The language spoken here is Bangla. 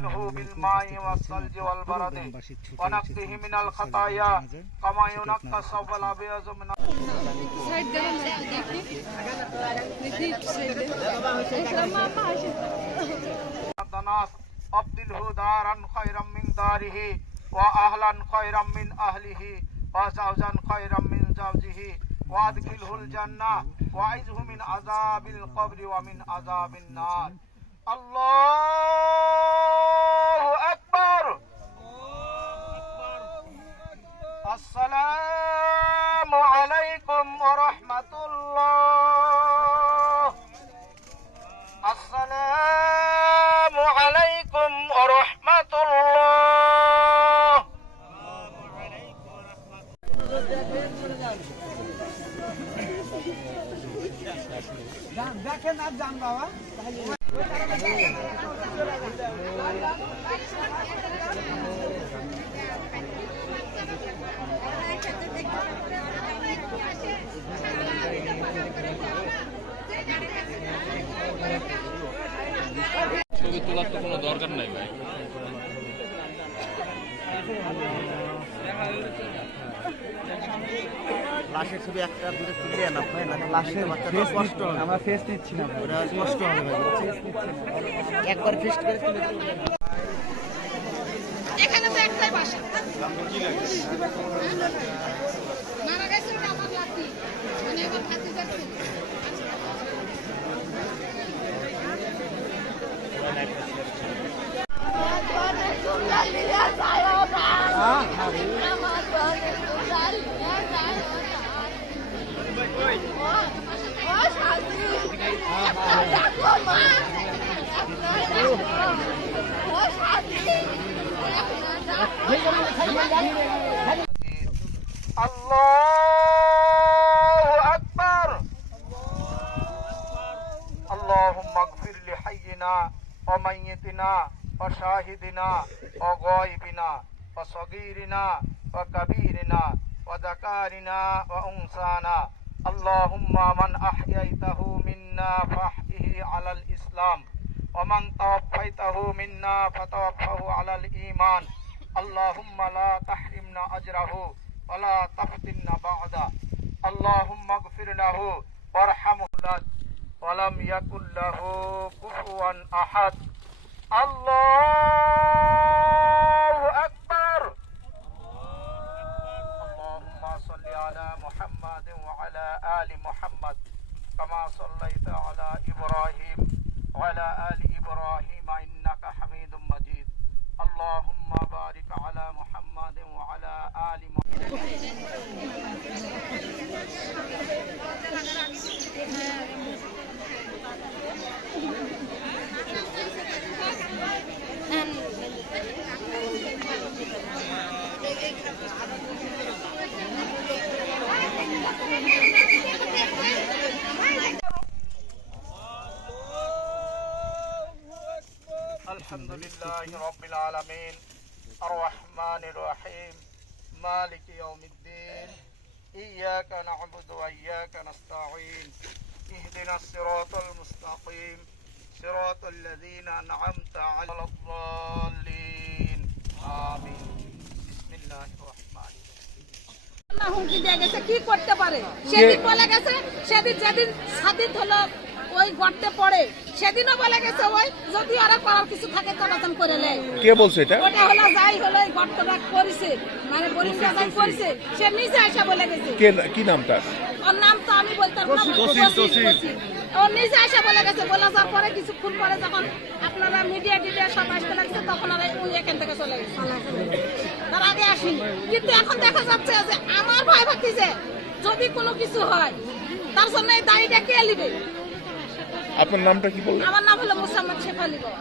واغسله بالماء والثلج والبرد ونقه من الخطايا كما ينقى الثوب الأبيض من الدنس أبدله دارا خيرا من داره وأهلا خيرا من أهله وزوجا خيرا من زوجه وأدخله الجنة وأعذه من عذاب القبر ومن عذاب النار الله أكبر السلام عليكم ورحمة الله السلام عليكم ورحمة الله দেখেন আর যান বাবা ছবি তোলার তো কোনো দরকার নাই ভাই। লাশের ছবি একটা দূরে তুলে না ভাই, না লাশের বাচ্চাটা কষ্ট হবে। আমরা ফেস নিচ্ছি না, ওরা কষ্ট হবে ভাই। একবার ফেস করে তুলে এখানে তো একটাই বাসা কি লাগে মারা গেছে আমার লাঠি মানে এবার খাতে যাচ্ছে الله أكبر اللهم اغفر لحينا وميتنا وشاهدنا وغائبنا وصغيرنا وكبيرنا وذكارنا وأنثانا اللهم من أحييته منا فأحيه على الإسلام ومن توفيته منا فتوفه على الإيمان اللهم لا تحرمنا أجره ولا تفتنا بعده اللهم اغفر له وارحمه ولم يكن له كفوا أحد الله أكبر اللهم صل على محمد وعلى آل محمد كما صليت على إبراهيم وعلى آل إبراهيم إنك حميد مجيد اللهم بارك على محمد وعلى آل محمد الحمد لله رب العالمين الرحمن الرحيم مالك يوم الدين إياك نعبد وإياك نستعين اهدنا الصراط المستقيم صراط الذين أنعمت عليهم الضالين آمين بسم الله الرحمن الرحيم হুমকি দিয়ে গেছে কি করতে পারে সেদিন বলে গেছে সেদিন যেদিন স্বাধীন হলো ওই গর্তে পড়ে সেদিনও বলে গেছে ওই যদি ওরা করার কিছু থাকে তখন করে নেয়। কে বলছে এটা? ওটা হলো যাই হলো এই গর্তটা করেছে মানে বরিশা যাই করেছে সে নিজে এসে বলে গেছে। কি নাম তার? ওর নাম তো আমি বলতাম না, ও নিজে এসে বলে গেছে। বলে যাওয়ার পরে কিছুক্ষণ পরে যখন আপনারা মিডিয়া সব আসতে লাগছে তখন আর ওই এখান থেকে চলে গেছে, তার আগে আসেনি। কিন্তু এখন দেখা যাচ্ছে যে আমার ভয় ভাবতেছে যদি কোনো কিছু হয় তার জন্য এই দায়ীটা কে নিবে। আপনার নামটা কি বললেন? আমার নাম হলো মোসাম্মদ শেফালি বাবা।